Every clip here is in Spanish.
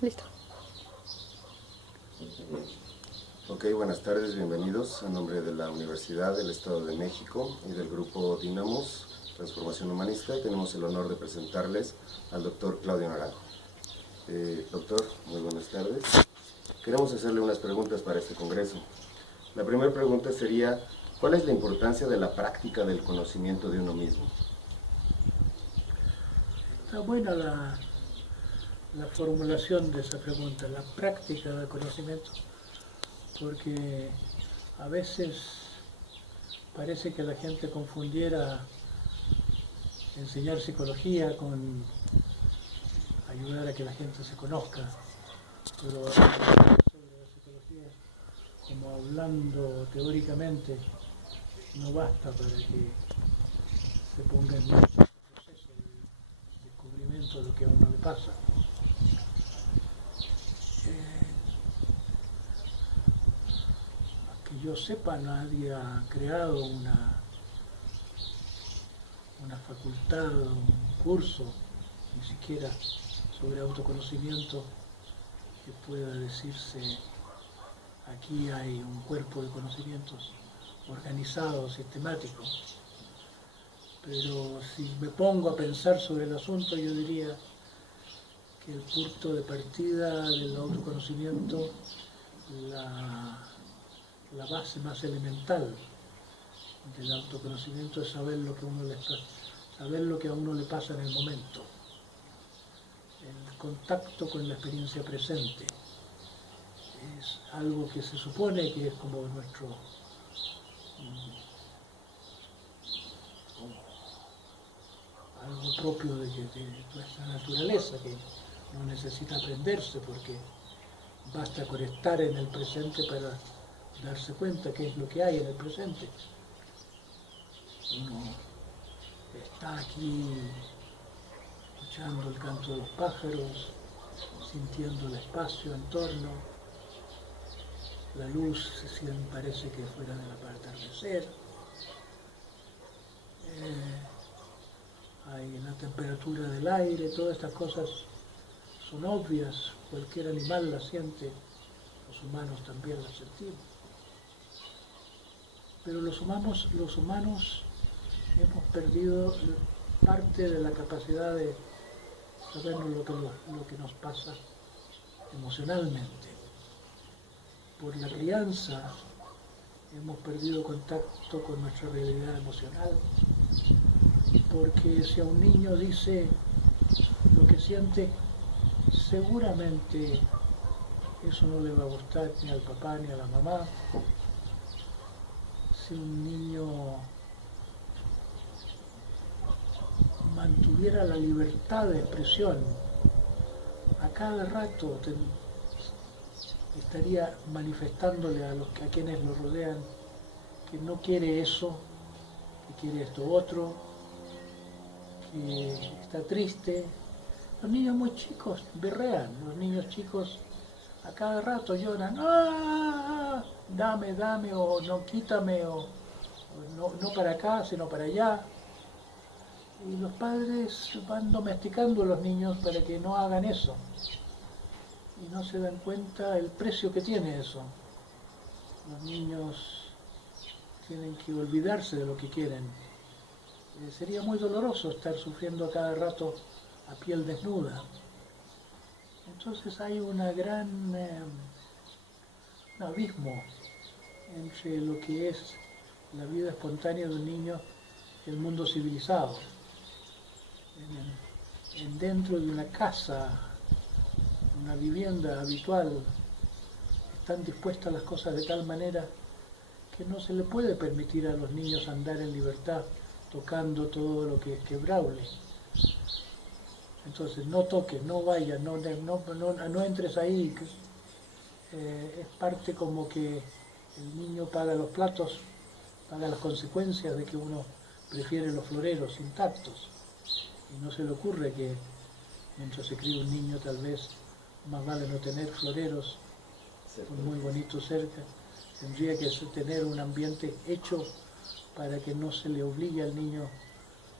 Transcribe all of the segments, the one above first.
Listo. Ok, buenas tardes, bienvenidos. A nombre de la Universidad del Estado de México y del grupo Dinamos Transformación Humanista, tenemos el honor de presentarles al doctor Claudio Naranjo. Doctor, muy buenas tardes. Queremos hacerle unas preguntas para este congreso. La primera pregunta sería, ¿cuál es la importancia de la práctica del conocimiento de uno mismo? Está buena la formulación de esa pregunta, la práctica del conocimiento, porque a veces parece que la gente confundiera enseñar psicología con ayudar a que la gente se conozca, pero hablar sobre la psicología como hablando teóricamente no basta para que se ponga en marcha este proceso de descubrimiento de lo que a uno le pasa. Que yo sepa, nadie ha creado una facultad, un curso, ni siquiera sobre autoconocimiento, que pueda decirse aquí hay un cuerpo de conocimientos organizado, sistemático. Pero si me pongo a pensar sobre el asunto, yo diría que el punto de partida del autoconocimiento, la base más elemental del autoconocimiento es saber lo que saber lo que a uno le pasa en el momento, el contacto con la experiencia presente. Es algo que se supone que es como algo propio de nuestra naturaleza, que no necesita aprenderse porque basta con estar en el presente para darse cuenta qué es lo que hay en el presente. Uno está aquí escuchando el canto de los pájaros, sintiendo el espacio en torno, la luz parece que fuera del atardecer, hay la temperatura del aire, todas estas cosas son obvias, cualquier animal las siente, los humanos también las sentimos. Pero los humanos hemos perdido parte de la capacidad de saber lo que nos pasa emocionalmente. Por la crianza hemos perdido contacto con nuestra realidad emocional, porque si a un niño dice lo que siente, seguramente eso no le va a gustar ni al papá ni a la mamá. Si un niño mantuviera la libertad de expresión, a cada rato estaría manifestándole a quienes lo rodean que no quiere eso, que quiere esto otro, que está triste. Los niños muy chicos berrean, los niños chicos a cada rato lloran, ¡ah! Dame, dame, o no, quítame, o no para acá, sino para allá. Y los padres van domesticando a los niños para que no hagan eso. Y no se dan cuenta el precio que tiene eso. Los niños tienen que olvidarse de lo que quieren. Sería muy doloroso estar sufriendo a cada rato a piel desnuda. Entonces hay un abismo entre lo que es la vida espontánea de un niño y el mundo civilizado. Dentro de una casa, una vivienda habitual, están dispuestas las cosas de tal manera que no se le puede permitir a los niños andar en libertad tocando todo lo que es quebrable. Entonces no toques, no vayas, no entres ahí. Es parte como que el niño paga los platos, paga las consecuencias de que uno prefiere los floreros intactos. Y no se le ocurre que mientras se cría un niño tal vez más vale no tener floreros muy bonitos cerca. Tendría que tener un ambiente hecho para que no se le obligue al niño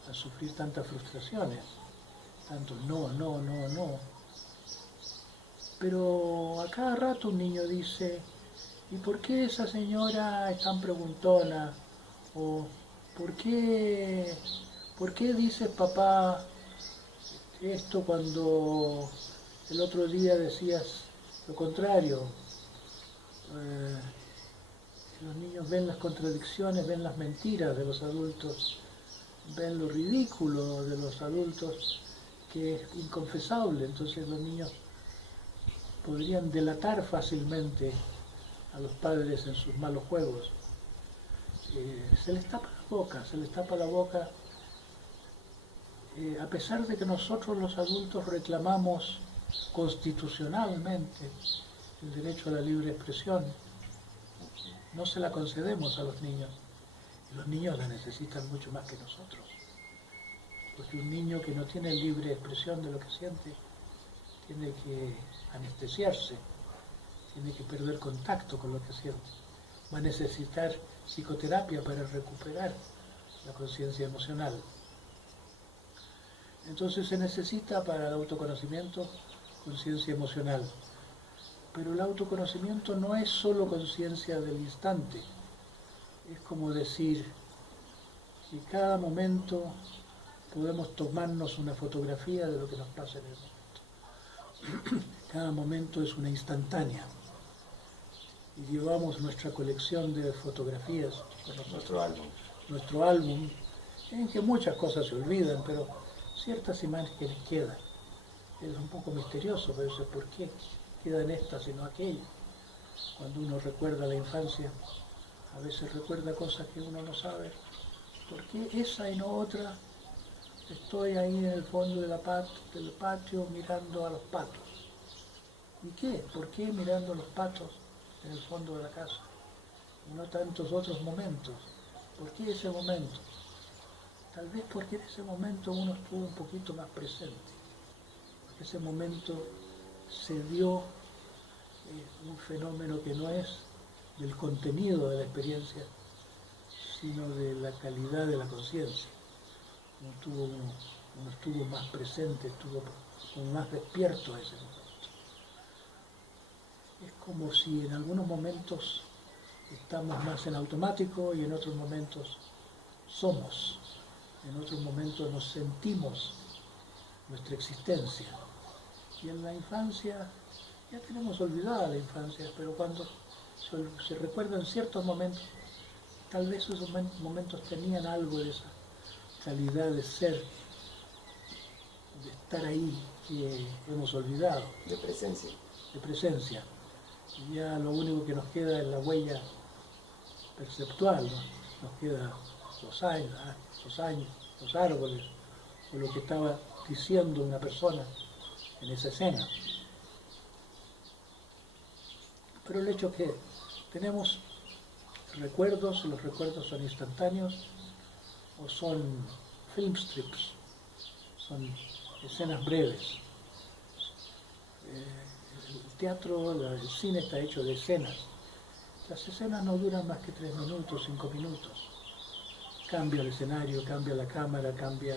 a sufrir tantas frustraciones, tanto no. Pero a cada rato un niño dice, ¿y por qué esa señora es tan preguntona? O ¿por qué dices papá esto cuando el otro día decías lo contrario? Eh, los niños ven las contradicciones, ven las mentiras de los adultos, ven lo ridículo de los adultos, que es inconfesable. Entonces los niños podrían delatar fácilmente a los padres en sus malos juegos. Se les tapa la boca, se les tapa la boca, a pesar de que nosotros los adultos reclamamos constitucionalmente el derecho a la libre expresión, no se la concedemos a los niños. Y los niños la necesitan mucho más que nosotros. Porque un niño que no tiene libre expresión de lo que siente, tiene que anestesiarse, tiene que perder contacto con lo que siente. Va a necesitar psicoterapia para recuperar la conciencia emocional. Entonces se necesita para el autoconocimiento conciencia emocional. Pero el autoconocimiento no es solo conciencia del instante. Es como decir que cada momento podemos tomarnos una fotografía de lo que nos pasa en el momento. Cada momento es una instantánea. Y llevamos nuestra colección de fotografías con nosotros. Nuestro álbum, en que muchas cosas se olvidan, pero ciertas imágenes quedan. Es un poco misterioso, pero eso es por qué quedan estas y no aquellas. Cuando uno recuerda la infancia, a veces recuerda cosas que uno no sabe. ¿Por qué esa y no otra? Estoy ahí en el fondo del patio mirando a los patos. ¿Y qué? ¿Por qué mirando a los patos en el fondo de la casa? Y no tantos otros momentos. ¿Por qué ese momento? Tal vez porque en ese momento uno estuvo un poquito más presente. Porque ese momento se dio un fenómeno que no es del contenido de la experiencia, sino de la calidad de la conciencia. Uno estuvo más presente, estuvo más despierto a ese momento. Es como si en algunos momentos estamos más en automático y en otros momentos somos. En otros momentos nos sentimos nuestra existencia. Y en la infancia, ya tenemos olvidada la infancia, pero cuando se recuerdan ciertos momentos, tal vez esos momentos tenían algo de esa calidad de ser, de estar ahí, que hemos olvidado. De presencia. De presencia. Y ya lo único que nos queda es la huella perceptual, ¿no? Nos queda los años, los árboles, o lo que estaba diciendo una persona en esa escena. Pero el hecho es que tenemos recuerdos, los recuerdos son instantáneos o son film strips, son escenas breves. El teatro, el cine está hecho de escenas. Las escenas no duran más que 3 minutos, 5 minutos. Cambia el escenario, cambia la cámara, cambia...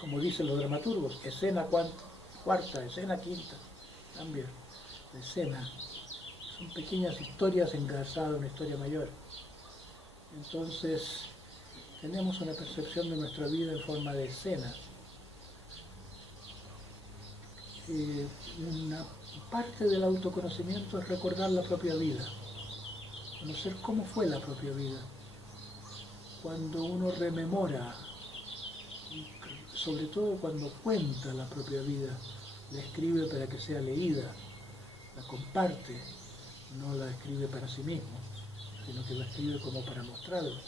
como dicen los dramaturgos, escena cuarta, escena quinta, cambia la escena. Son pequeñas historias engarzadas en una historia mayor. Entonces, tenemos una percepción de nuestra vida en forma de escenas. Una parte del autoconocimiento es recordar la propia vida, conocer cómo fue la propia vida. Cuando uno rememora, sobre todo cuando cuenta la propia vida, la escribe para que sea leída, la comparte, no la escribe para sí mismo, sino que la escribe como para mostrarla.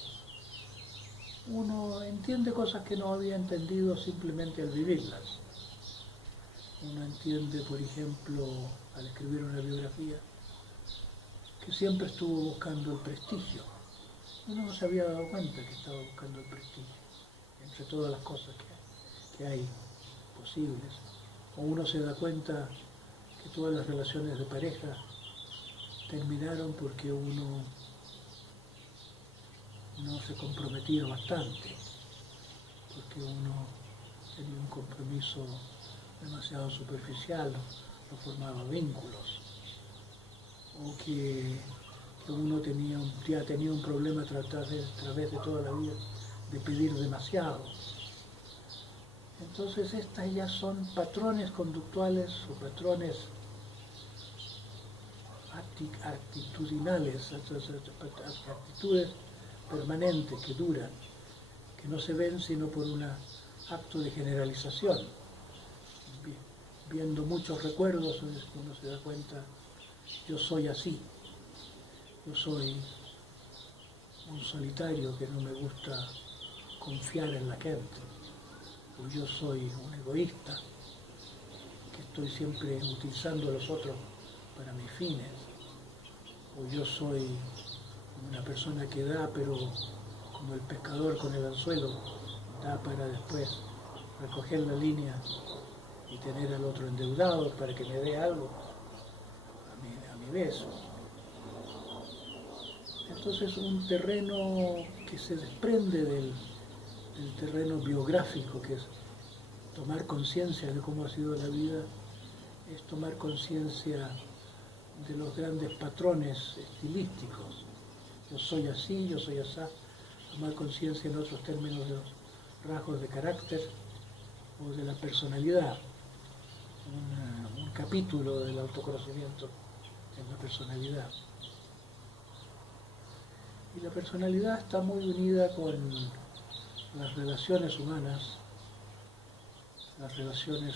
Uno entiende cosas que no había entendido simplemente al vivirlas. Uno entiende, por ejemplo, al escribir una biografía, que siempre estuvo buscando el prestigio. Uno no se había dado cuenta que estaba buscando el prestigio, entre todas las cosas que hay posibles. O uno se da cuenta que todas las relaciones de pareja terminaron porque uno no se comprometía bastante, porque uno tenía un compromiso demasiado superficial, no formaba vínculos, o que uno tenía un problema a través de toda la vida de pedir demasiado. Entonces estas ya son patrones conductuales o patrones actitudinales, actitudes permanentes que duran, que no se ven sino por un acto de generalización. Viendo muchos recuerdos uno se da cuenta, yo soy así, yo soy un solitario que no me gusta confiar en la gente, o yo soy un egoísta que estoy siempre utilizando a los otros para mis fines, o yo soy una persona que da, pero como el pescador con el anzuelo, da para después recoger la línea y tener al otro endeudado para que me dé algo a mi vez. Entonces un terreno que se desprende del terreno biográfico, que es tomar conciencia de cómo ha sido la vida, es tomar conciencia de los grandes patrones estilísticos. Yo soy así, yo soy asá. Tomar conciencia en otros términos de los rasgos de carácter o de la personalidad. Un capítulo del autoconocimiento en la personalidad. Y la personalidad está muy unida con las relaciones humanas, las relaciones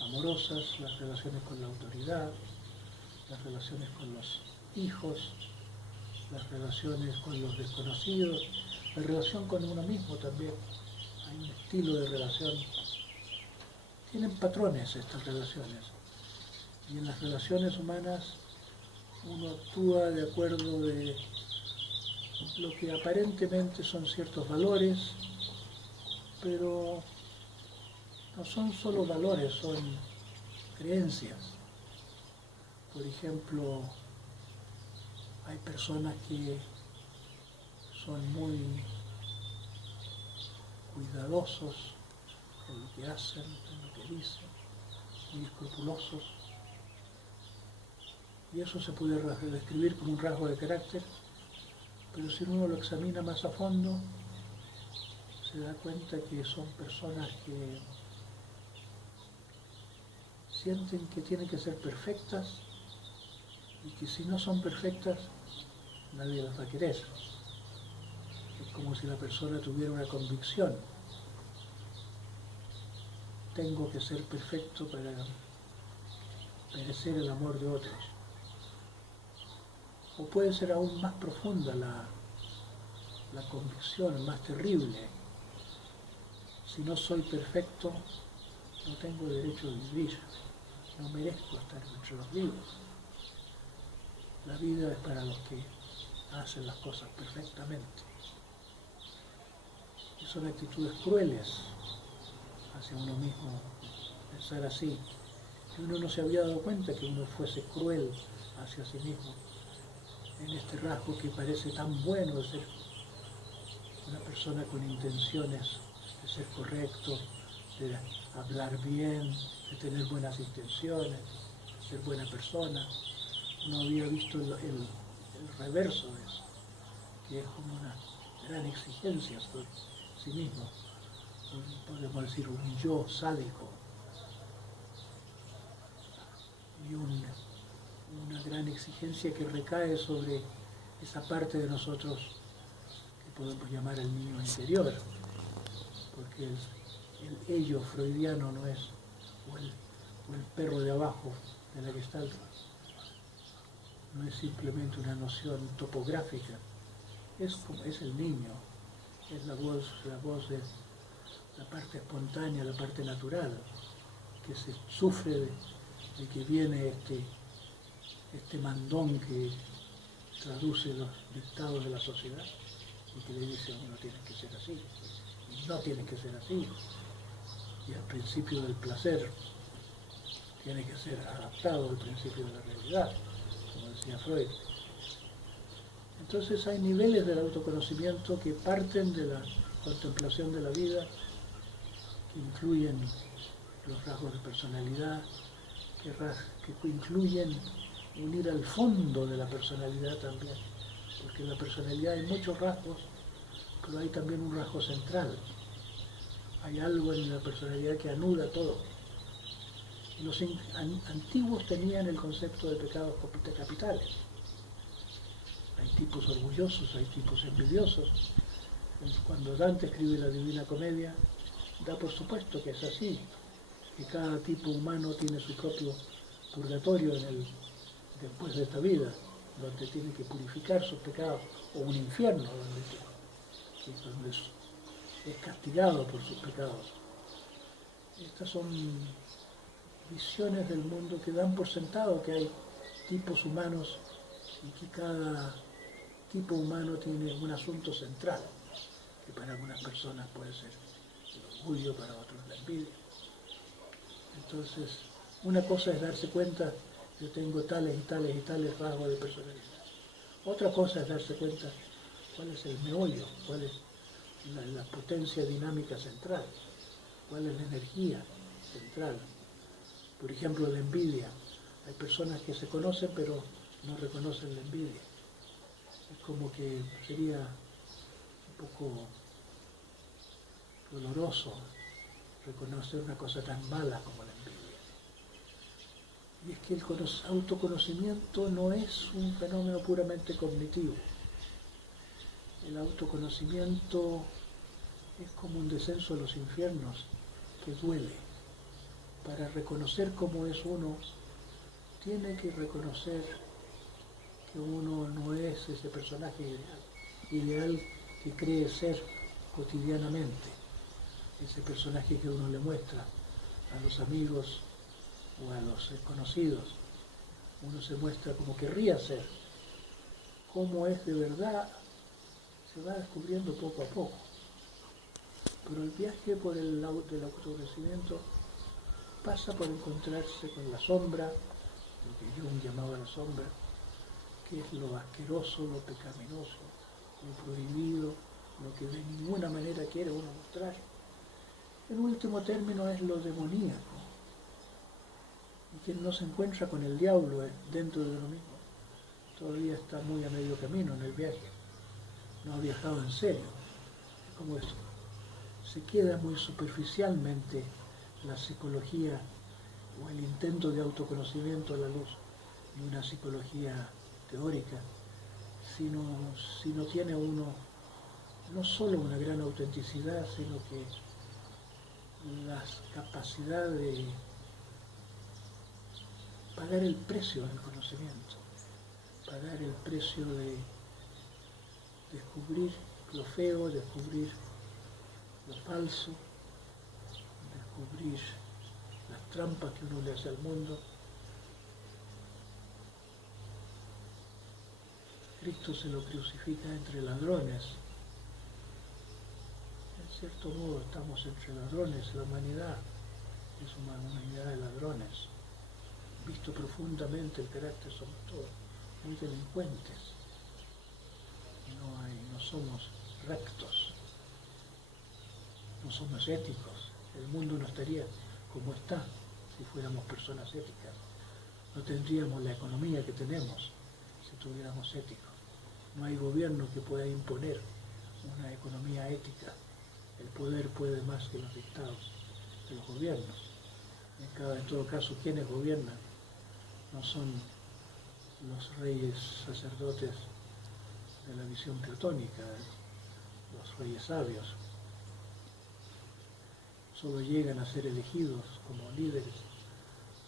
amorosas, las relaciones con la autoridad, las relaciones con los hijos, las relaciones con los desconocidos, la relación con uno mismo también. Hay un estilo de relación. Tienen patrones estas relaciones. Y en las relaciones humanas uno actúa de acuerdo de lo que aparentemente son ciertos valores, pero no son solo valores, son creencias. Por ejemplo, hay personas que son muy cuidadosos en lo que hacen, en lo que dicen, muy escrupulosos. Y eso se puede describir como un rasgo de carácter, pero si uno lo examina más a fondo, se da cuenta que son personas que sienten que tienen que ser perfectas y que si no son perfectas, nadie las va a querer. Es como si la persona tuviera una convicción. Tengo que ser perfecto para merecer el amor de otros. O puede ser aún más profunda la convicción, más terrible. Si no soy perfecto, no tengo derecho a vivir, no merezco estar entre los vivos. La vida es para los que hacen las cosas perfectamente. Y son actitudes crueles hacia uno mismo, pensar así. Y uno no se había dado cuenta que uno fuese cruel hacia sí mismo, en este rasgo que parece tan bueno de ser una persona con intenciones de ser correcto, de hablar bien, de tener buenas intenciones, de ser buena persona. No había visto el reverso de eso, que es como una gran exigencia sobre sí mismo. Podemos decir un yo sádico y una gran exigencia que recae sobre esa parte de nosotros que podemos llamar el niño interior, porque el ello freudiano no es, o el perro de abajo de la Gestalt, no es simplemente una noción topográfica, es el niño, es la voz de la parte espontánea, la parte natural, que se sufre de que viene este mandón que traduce los dictados de la sociedad y que le dice, no tienes que ser así, y no tienes que ser así. Y el principio del placer tiene que ser adaptado al principio de la realidad, como decía Freud. Entonces hay niveles del autoconocimiento que parten de la contemplación de la vida, que incluyen los rasgos de personalidad, que incluyen unir al fondo de la personalidad también, porque en la personalidad hay muchos rasgos, pero hay también un rasgo central. Hay algo en la personalidad que anuda todo. Los antiguos tenían el concepto de pecados capitales. Hay tipos orgullosos, hay tipos envidiosos. Cuando Dante escribe la Divina Comedia, da por supuesto que es así, que cada tipo humano tiene su propio purgatorio después de esta vida, donde tiene que purificar sus pecados, o un infierno donde es castigado por sus pecados. Estas son visiones del mundo que dan por sentado que hay tipos humanos y que cada tipo humano tiene un asunto central, que para algunas personas puede ser el orgullo, para otros la envidia. Entonces, una cosa es darse cuenta, yo tengo tales y tales y tales rasgos de personalidad. Otra cosa es darse cuenta cuál es el meollo, cuál es la potencia dinámica central, cuál es la energía central. Por ejemplo, la envidia. Hay personas que se conocen pero no reconocen la envidia. Es como que sería un poco doloroso reconocer una cosa tan mala como la envidia. Y es que el autoconocimiento no es un fenómeno puramente cognitivo. El autoconocimiento es como un descenso a los infiernos que duele. Para reconocer cómo es uno, tiene que reconocer que uno no es ese personaje ideal que cree ser cotidianamente, ese personaje que uno le muestra a los amigos o a los conocidos. Uno se muestra como querría ser. Cómo es de verdad se va descubriendo poco a poco. Pero el viaje por del autoconocimiento pasa por encontrarse con la sombra, lo que Jung llamaba la sombra, que es lo asqueroso, lo pecaminoso, lo prohibido, lo que de ninguna manera quiere uno mostrar. En último término es lo demoníaco. Y quien no se encuentra con el diablo dentro de uno mismo, todavía está muy a medio camino en el viaje. No ha viajado en serio. Es como esto. Se queda muy superficialmente la psicología o el intento de autoconocimiento a la luz de una psicología teórica, si no tiene uno no solo una gran autenticidad, sino que la capacidad de pagar el precio del conocimiento, pagar el precio de descubrir lo feo, descubrir lo falso, descubrir las trampas que uno le hace al mundo. Cristo se lo crucifica entre ladrones. En cierto modo estamos entre ladrones. La humanidad es una humanidad de ladrones. Visto profundamente el carácter, somos todos muy delincuentes. No somos rectos, no somos éticos. El mundo no estaría como está si fuéramos personas éticas. No tendríamos la economía que tenemos si tuviéramos éticos. No hay gobierno que pueda imponer una economía ética. El poder puede más que los dictados de los gobiernos. En todo caso, quienes gobiernan no son los reyes sacerdotes de la visión platónica, los reyes sabios. Solo llegan a ser elegidos como líderes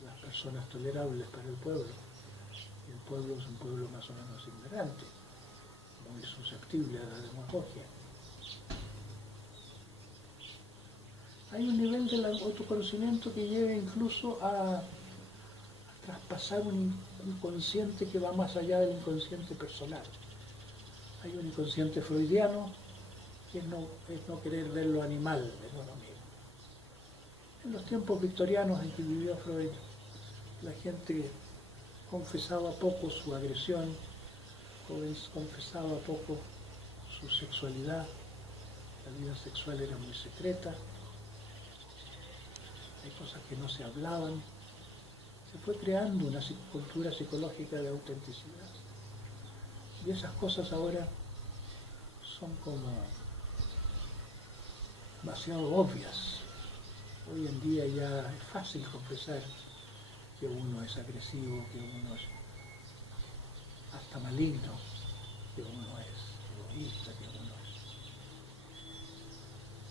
las personas tolerables para el pueblo. Y el pueblo es un pueblo más o menos ignorante, muy susceptible a la demagogia. Hay un nivel del autoconocimiento que lleva incluso a traspasar un inconsciente que va más allá del inconsciente personal. Hay un inconsciente freudiano que es no querer ver lo animal en uno mismo. En los tiempos victorianos en que vivió Freud, la gente confesaba poco su agresión, confesaba poco su sexualidad, la vida sexual era muy secreta, hay cosas que no se hablaban. Se fue creando una cultura psicológica de autenticidad. Y esas cosas ahora son como demasiado obvias. Hoy en día ya es fácil confesar que uno es agresivo, que uno es hasta maligno, que uno es egoísta, que uno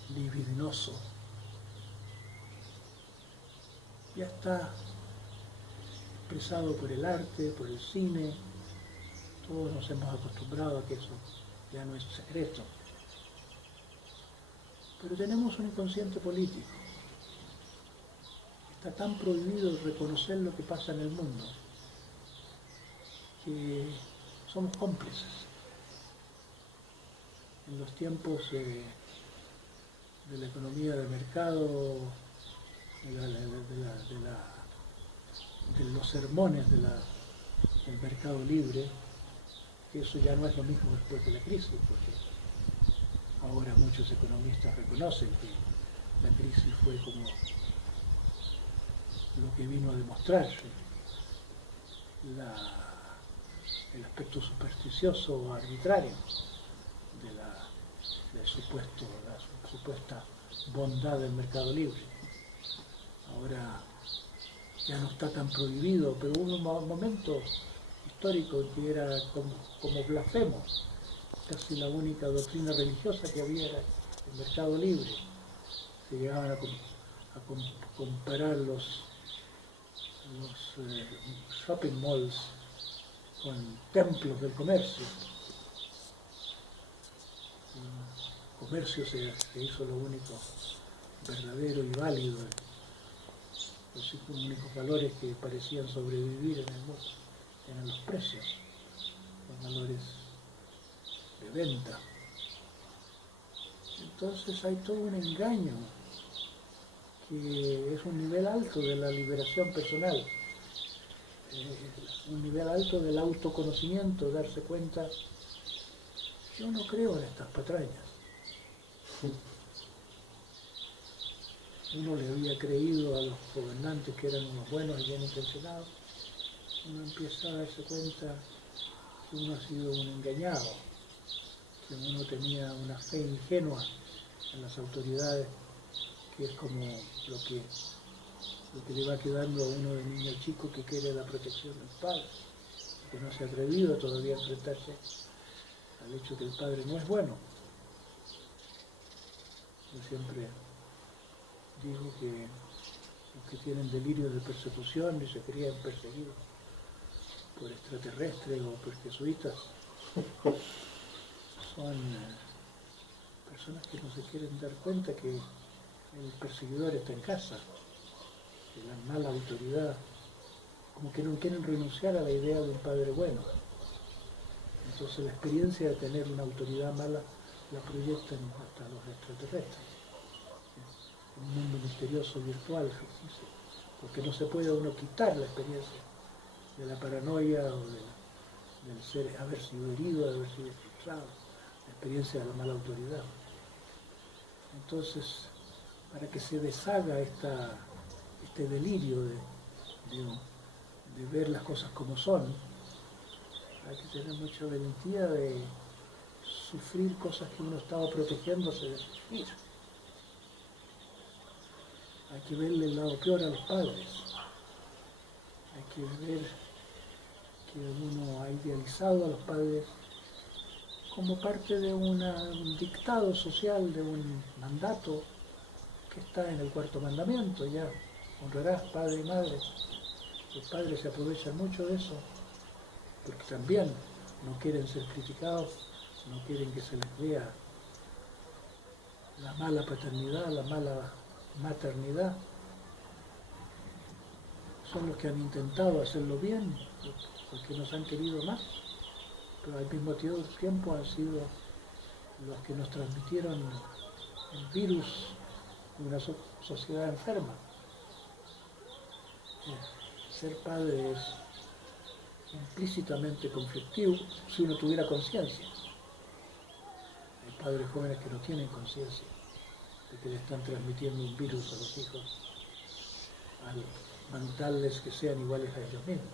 es libidinoso. Ya está expresado por el arte, por el cine. Todos nos hemos acostumbrado a que eso ya no es secreto. Pero tenemos un inconsciente político. Está tan prohibido reconocer lo que pasa en el mundo que somos cómplices. En los tiempos de la economía de mercado, de los sermones del mercado libre, que eso ya no es lo mismo después de la crisis, porque ahora muchos economistas reconocen que la crisis fue como lo que vino a demostrar el aspecto supersticioso o arbitrario de la supuesta bondad del mercado libre. Ahora ya no está tan prohibido, pero hubo un momento histórico en que era como blasfemo. Casi la única doctrina religiosa que había era el mercado libre. Se llegaban a comparar los shopping malls con templos del comercio. El comercio se hizo lo único verdadero y válido, los únicos valores que parecían sobrevivir en el mundo eran los precios, los valores de venta. Entonces hay todo un engaño que es un nivel alto de la liberación personal, un nivel alto del autoconocimiento, darse cuenta, yo no creo en estas patrañas. Uno le había creído a los gobernantes que eran unos buenos y bien intencionados, uno empieza a darse cuenta que uno ha sido un engañado, que uno tenía una fe ingenua en las autoridades, que es como lo que le va quedando a uno de niño chico que quiere la protección del padre, que no se ha atrevido todavía a enfrentarse al hecho que el padre no es bueno. Yo siempre digo que los que tienen delirios de persecución y se creían perseguidos por extraterrestres o por jesuitas son personas que no se quieren dar cuenta que el perseguidor está en casa, que la mala autoridad, como que no quieren renunciar a la idea de un padre bueno. Entonces la experiencia de tener una autoridad mala la proyectan hasta los extraterrestres. Un mundo misterioso, virtual, ficticio, porque no se puede a uno quitar la experiencia de la paranoia o del haber sido herido, de haber sido frustrado, la experiencia de la mala autoridad. Entonces, para que se deshaga este delirio de ver las cosas como son, hay que tener mucha valentía de sufrir cosas que uno estaba protegiéndose de sufrir. Hay que verle el lado peor a los padres. Hay que ver que uno ha idealizado a los padres como parte de un dictado social, de un mandato que está en el cuarto mandamiento, ya honrarás padre y madre. Los padres se aprovechan mucho de eso, porque también no quieren ser criticados, no quieren que se les vea la mala paternidad, la mala maternidad. Son los que han intentado hacerlo bien, porque nos han querido más, pero al mismo tiempo han sido los que nos transmitieron el virus de una sociedad enferma. Ser padre es implícitamente conflictivo si uno tuviera conciencia. Hay padres jóvenes que no tienen conciencia de que le están transmitiendo un virus a los hijos al mandarles que sean iguales a ellos mismos.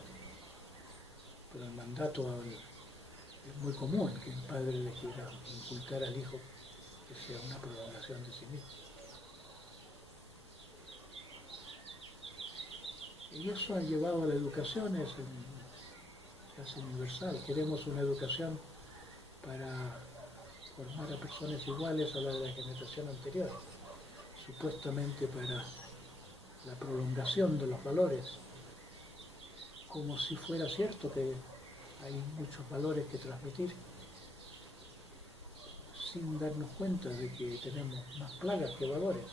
Pero el mandato es muy común que el padre le quiera inculcar al hijo que sea una prolongación de sí mismo. Y eso ha llevado a la educación, es universal. Queremos una educación para formar a personas iguales a la de la generación anterior, supuestamente para la prolongación de los valores, como si fuera cierto que hay muchos valores que transmitir, sin darnos cuenta de que tenemos más plagas que valores.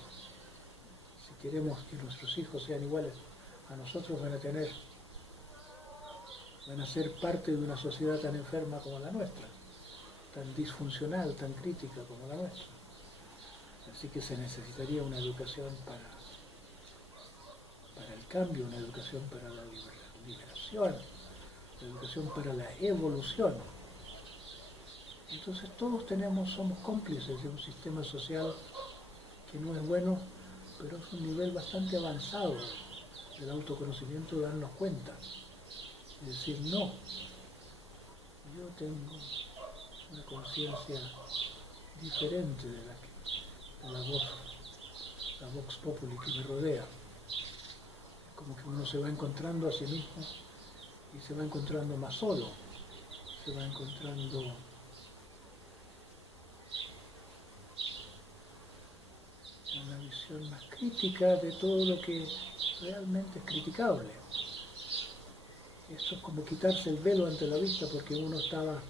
Si queremos que nuestros hijos sean iguales a nosotros, van a ser parte de una sociedad tan enferma como la nuestra, tan disfuncional, tan crítica como la nuestra. Así que se necesitaría una educación para el cambio, una educación para la liberación, una educación para la evolución. Entonces todos somos cómplices de un sistema social que no es bueno, pero es un nivel bastante avanzado del autoconocimiento de darnos cuenta. Es decir, no, yo tengo una conciencia diferente de la vox populi que me rodea. Es como que uno se va encontrando a sí mismo y se va encontrando más solo, se va encontrando una visión más crítica de todo lo que realmente es criticable. Eso es como quitarse el velo ante la vista porque uno estaba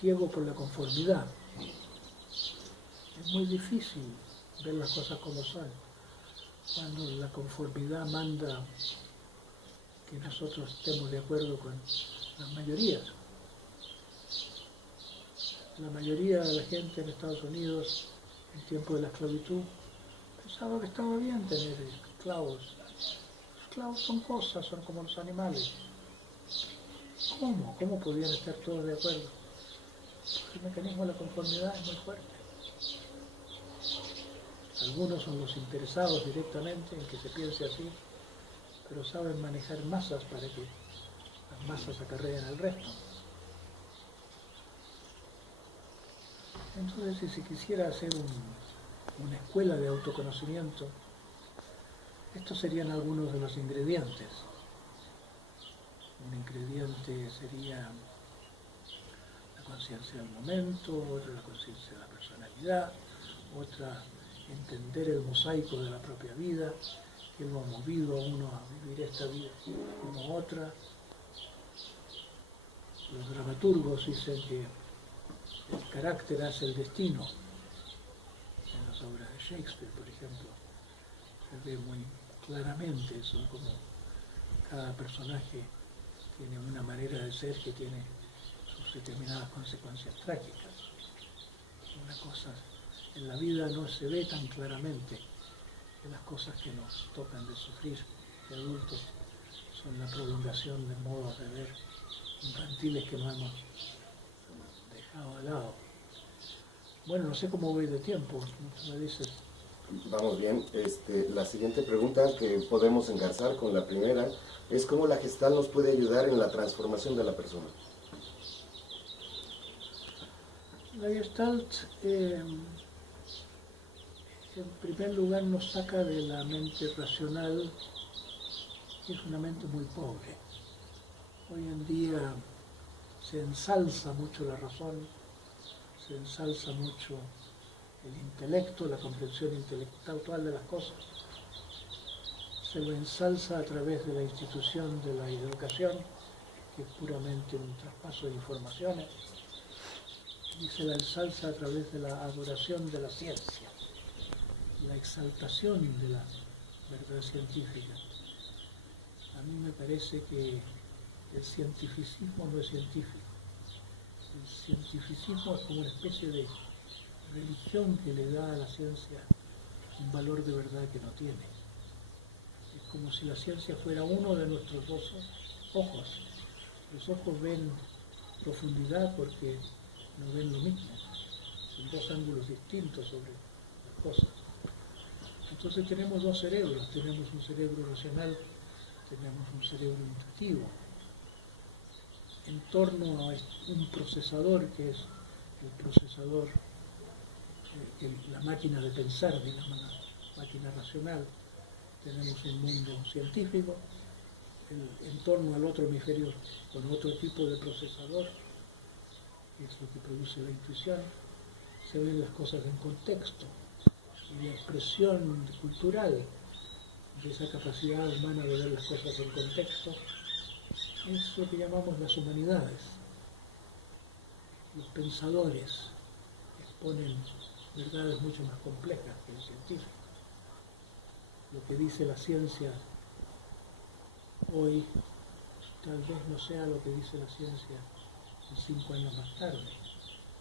ciego por la conformidad. Es muy difícil ver las cosas como son, cuando la conformidad manda que nosotros estemos de acuerdo con las mayorías. La mayoría de la gente en Estados Unidos, en tiempo de la esclavitud, pensaba que estaba bien tener esclavos. Los esclavos son cosas, son como los animales. ¿Cómo? ¿Cómo podían estar todos de acuerdo? El mecanismo de la conformidad es muy fuerte. Algunos son los interesados directamente en que se piense así, pero saben manejar masas para que las masas acarreen al resto. Entonces, si se quisiera hacer una escuela de autoconocimiento, estos serían algunos de los ingredientes. Un ingrediente sería la conciencia del momento, otro la conciencia de la personalidad, otra entender el mosaico de la propia vida, que lo ha movido a uno a vivir esta vida como otra. Los dramaturgos dicen que el carácter hace el destino. En las obras de Shakespeare, por ejemplo, se ve muy claramente eso, como cada personaje tiene una manera de ser que tiene sus determinadas consecuencias trágicas. Una cosa en la vida no se ve tan claramente que las cosas que nos tocan de sufrir de adultos son la prolongación de modos de ver infantiles que no hemos dejado de lado. Bueno, no sé cómo voy de tiempo, me dices. Vamos bien. La siguiente pregunta que podemos engarzar con la primera es cómo la Gestalt nos puede ayudar en la transformación de la persona. La Gestalt, en primer lugar, nos saca de la mente racional, que es una mente muy pobre. Hoy en día se ensalza mucho la razón, se ensalza mucho el intelecto, la comprensión intelectual de las cosas. Se lo ensalza a través de la institución de la educación, que es puramente un traspaso de informaciones, y se la ensalza a través de la adoración de la ciencia, la exaltación de la verdad científica. A mí me parece que el cientificismo no es científico. El cientificismo es como una especie de religión que le da a la ciencia un valor de verdad que no tiene. Es como si la ciencia fuera uno de nuestros dos ojos. Los ojos ven profundidad porque no ven lo mismo. Son dos ángulos distintos sobre las cosas. Entonces tenemos dos cerebros, tenemos un cerebro racional, tenemos un cerebro intuitivo. En torno a un procesador que es el procesador, la máquina de pensar, digamos, la máquina racional, tenemos un mundo científico, en torno al otro hemisferio con otro tipo de procesador, que es lo que produce la intuición, se ven las cosas en contexto, y la expresión cultural de esa capacidad humana de ver las cosas en contexto es lo que llamamos las humanidades. Los pensadores exponen verdades mucho más complejas que el científico. Lo que dice la ciencia hoy tal vez no sea lo que dice la ciencia 5 años más tarde.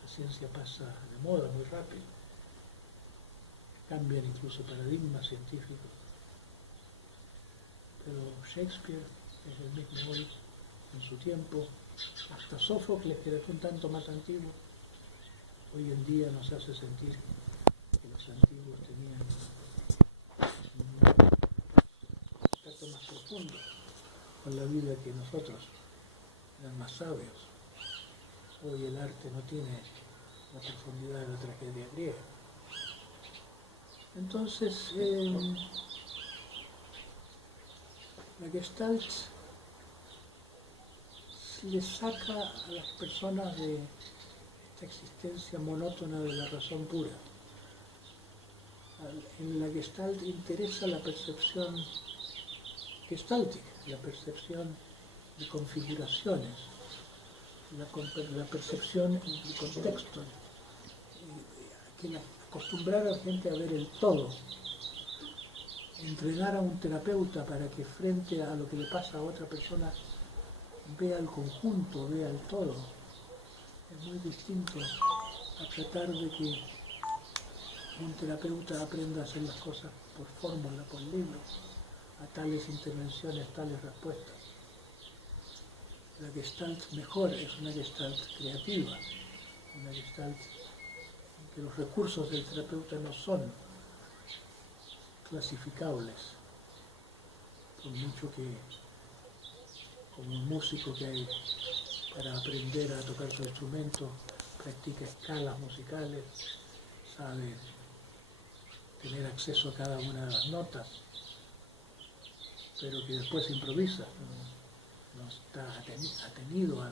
La ciencia pasa de moda muy rápido. Cambian incluso paradigmas científicos. Pero Shakespeare es el mismo hoy en su tiempo. Hasta Sófocles, que era un tanto más antiguo, hoy en día nos hace sentir que los antiguos tenían un contacto más profundo con la vida que nosotros, eran más sabios. Hoy el arte no tiene la profundidad de la tragedia griega. Entonces, la Gestalt le saca a las personas de esta existencia monótona de la razón pura. En la Gestalt interesa la percepción gestáltica, la percepción de configuraciones, la percepción de contexto, que acostumbrar a la gente a ver el todo, entrenar a un terapeuta para que frente a lo que le pasa a otra persona vea el conjunto, vea el todo. Es muy distinto a tratar de que un terapeuta aprenda a hacer las cosas por fórmula, por libro, a tales intervenciones, tales respuestas. La Gestalt mejor es una Gestalt creativa, una Gestalt en que los recursos del terapeuta no son clasificables, por mucho que, como un músico que hay para aprender a tocar su instrumento, practica escalas musicales, sabe tener acceso a cada una de las notas, pero que después improvisa, no está atenido a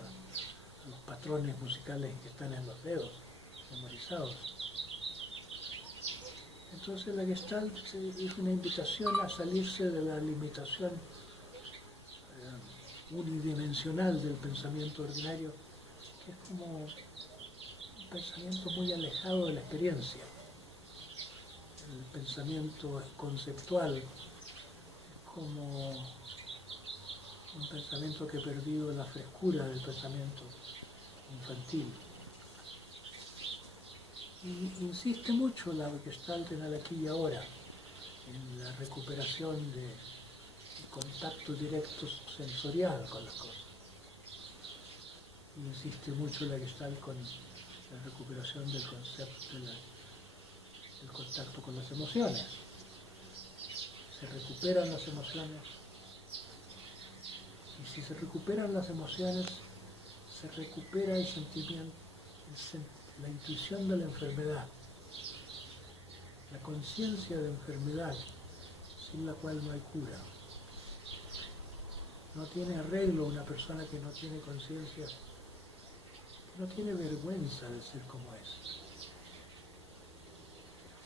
los patrones musicales que están en los dedos, memorizados. Entonces la Gestalt es una invitación a salirse de la limitación unidimensional del pensamiento ordinario, que es como un pensamiento muy alejado de la experiencia. El pensamiento conceptual es como un pensamiento que ha perdido la frescura del pensamiento infantil. Y insiste mucho la Gestalt en el aquí y ahora, en la recuperación del contacto directo sensorial con las cosas. Y insiste mucho la Gestalt con la recuperación del concepto del contacto con las emociones. Se recuperan las emociones, y si se recuperan las emociones, se recupera el sentimiento, la intuición de la enfermedad, la conciencia de enfermedad, sin la cual no hay cura. No tiene arreglo una persona que no tiene conciencia, que no tiene vergüenza de ser como es.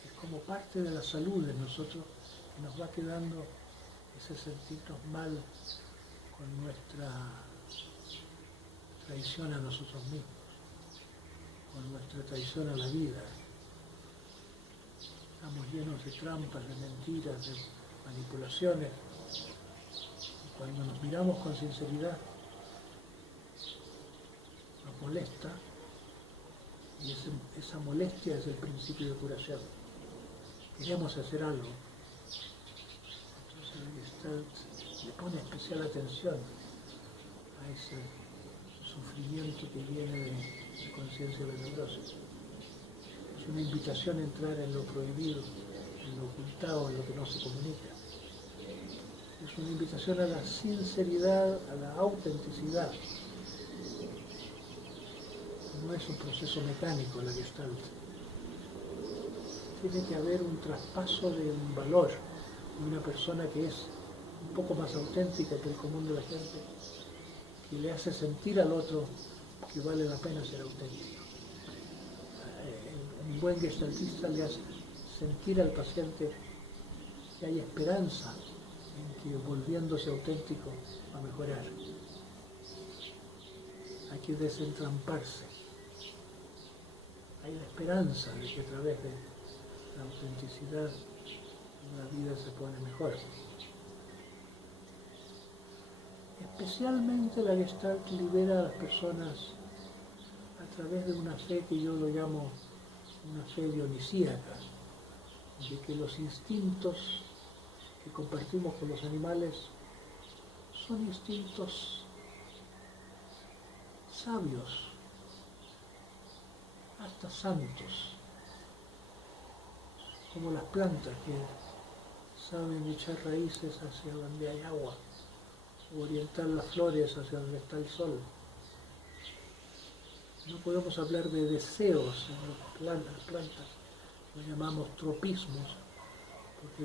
Es como parte de la salud de nosotros, que nos va quedando ese sentirnos mal con nuestra traición a nosotros mismos, con nuestra traición a la vida. Estamos llenos de trampas, de mentiras, de manipulaciones. Y cuando nos miramos con sinceridad, nos molesta, y esa molestia es el principio de curación. Queremos hacer algo. Entonces la Gestalt le pone especial atención a ese sufrimiento que viene de conciencia venenosa. Es una invitación a entrar en lo prohibido, en lo ocultado, en lo que no se comunica. Es una invitación a la sinceridad, a la autenticidad. No es un proceso mecánico la Gestalt. Tiene que haber un traspaso de un valor de una persona que es un poco más auténtica que el común de la gente, que le hace sentir al otro que vale la pena ser auténtico. Un buen gestaltista le hace sentir al paciente que hay esperanza en que volviéndose auténtico va a mejorar. Hay que desentramparse. Hay la esperanza de que a través de la autenticidad la vida se pone mejor. Especialmente la Gestalt libera a las personas a través de una fe que yo lo llamo una fe dionisíaca, de que los instintos que compartimos con los animales son instintos sabios, hasta santos, como las plantas que saben echar raíces hacia donde hay agua, o orientar las flores hacia donde está el sol. No podemos hablar de deseos en las plantas, lo llamamos tropismos, porque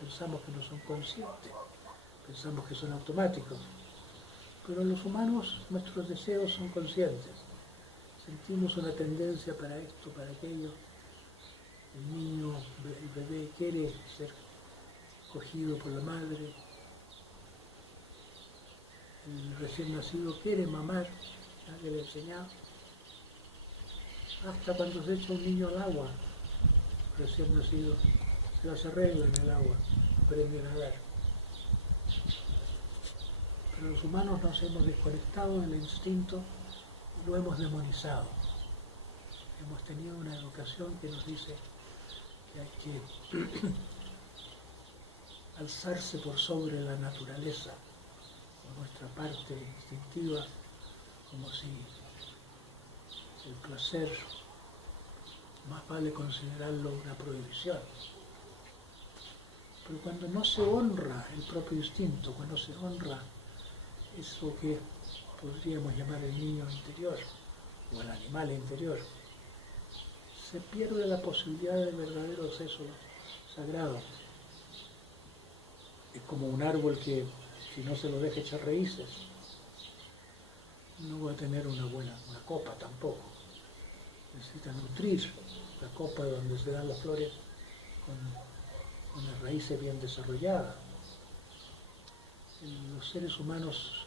pensamos que no son conscientes, pensamos que son automáticos. Pero en los humanos nuestros deseos son conscientes. Sentimos una tendencia para esto, para aquello. El niño, el bebé quiere ser cogido por la madre. El recién nacido quiere mamar, nadie le ha enseñado. Hasta cuando se echa un niño al agua, recién nacido, se las arregla en el agua, aprende a nadar. Pero los humanos nos hemos desconectado del instinto y lo hemos demonizado. Hemos tenido una educación que nos dice que hay que alzarse por sobre la naturaleza, con nuestra parte instintiva, como si el placer más vale considerarlo una prohibición. Pero cuando no se honra el propio instinto, cuando se honra eso que podríamos llamar el niño interior o el animal interior, se pierde la posibilidad del verdadero acceso sagrado. Es como un árbol que, si no se lo deja echar raíces, no va a tener una copa tampoco. Necesita nutrir la copa donde se dan las flores con las raíces bien desarrolladas. Los seres humanos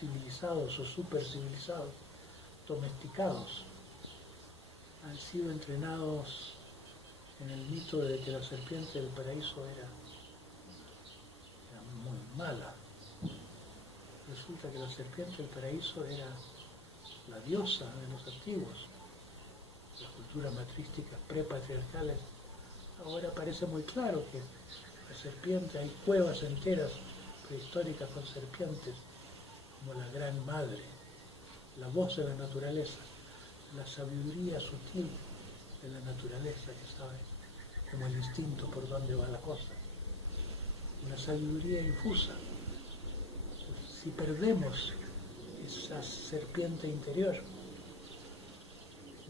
civilizados o supercivilizados, domesticados, han sido entrenados en el mito de que la serpiente del paraíso era muy mala. Resulta que la serpiente del paraíso era la diosa de los antiguos. Las culturas matrísticas prepatriarcales, ahora parece muy claro que la serpiente, hay cuevas enteras prehistóricas con serpientes como la gran madre, la voz de la naturaleza, la sabiduría sutil de la naturaleza que sabe como el instinto por dónde va la cosa, una sabiduría infusa. Pues, si perdemos esa serpiente interior,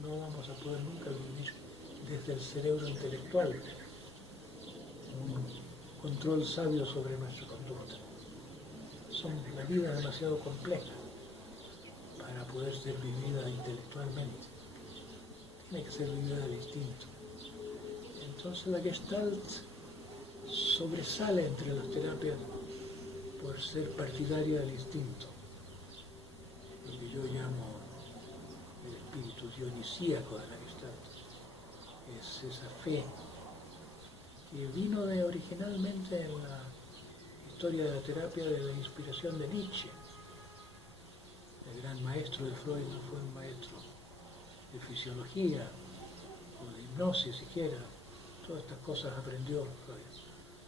no vamos a poder nunca vivir desde el cerebro intelectual un control sabio sobre nuestra conducta. La vida es demasiado compleja para poder ser vivida intelectualmente. Tiene que ser vivida del instinto. Entonces la Gestalt sobresale entre las terapias por ser partidaria del instinto, lo que yo llamo el espíritu dionisíaco de la Gestalt. Es esa fe que vino originalmente en la historia de la terapia de la inspiración de Nietzsche. El gran maestro de Freud no fue un maestro de fisiología o de hipnosis siquiera. Todas estas cosas aprendió Freud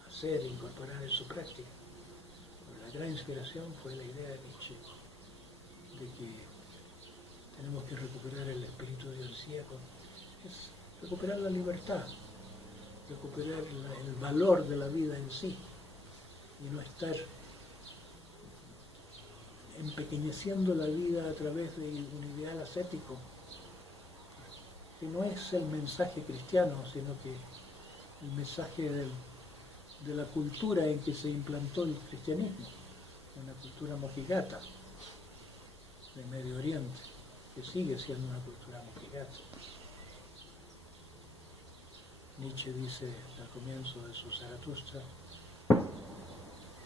a hacer e incorporar en su práctica. Pero la gran inspiración fue la idea de Nietzsche de que tenemos que recuperar el espíritu dionisíaco, es recuperar la libertad. recuperar el valor de la vida en sí y no estar empequeñeciendo la vida a través de un ideal ascético, que no es el mensaje cristiano, sino que el mensaje de la cultura en que se implantó el cristianismo, una cultura mojigata de Medio Oriente, que sigue siendo una cultura mojigata. Nietzsche dice al comienzo de su Zaratustra,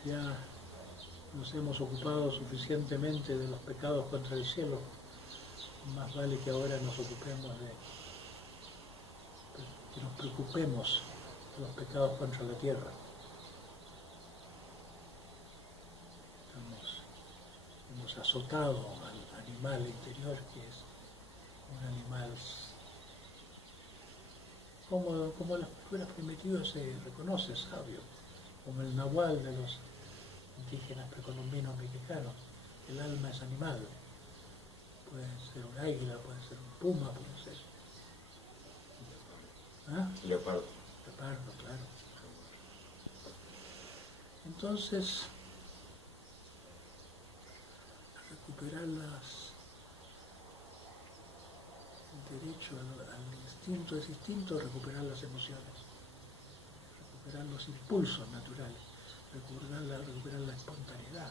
ya nos hemos ocupado suficientemente de los pecados contra el cielo, más vale que ahora nos ocupemos que nos preocupemos de los pecados contra la tierra. Hemos azotado al animal interior, que es un animal, como las culturas primitivas se reconoce, sabio, como el nahual de los indígenas precolombinos mexicanos. El alma es animal, puede ser un águila, puede ser un puma, puede ser... ¿Ah? Leopardo. Leopardo, claro. Entonces, recuperar el derecho al instinto, es instinto recuperar las emociones, recuperar los impulsos naturales, recuperar la espontaneidad.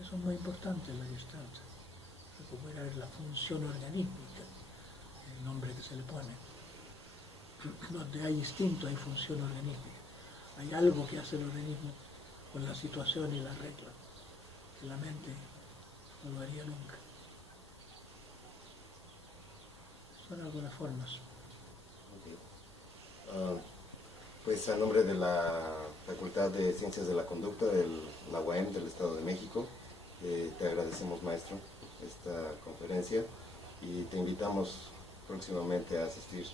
Eso es muy importante en la Gestalt, recuperar la función organística, el nombre que se le pone. Donde hay instinto hay función organística, hay algo que hace el organismo con la situación y la regla, que la mente no lo haría nunca. Son algunas formas. Okay. Pues a nombre de la Facultad de Ciencias de la Conducta de la UAM del Estado de México, te agradecemos, maestro, esta conferencia y te invitamos próximamente a asistir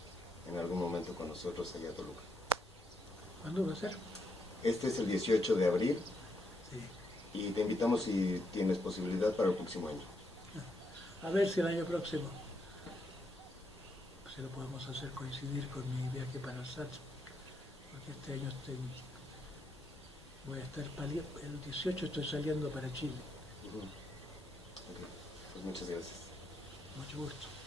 en algún momento con nosotros allá a Toluca. ¿Cuándo va a ser? Este es el 18 de abril. Sí. Y te invitamos si tienes posibilidad para el próximo año. A ver si el año próximo si lo podemos hacer coincidir con mi viaje para el SAT, porque este año voy a estar el 18 estoy saliendo para Chile. Okay. Pues muchas gracias. Mucho gusto.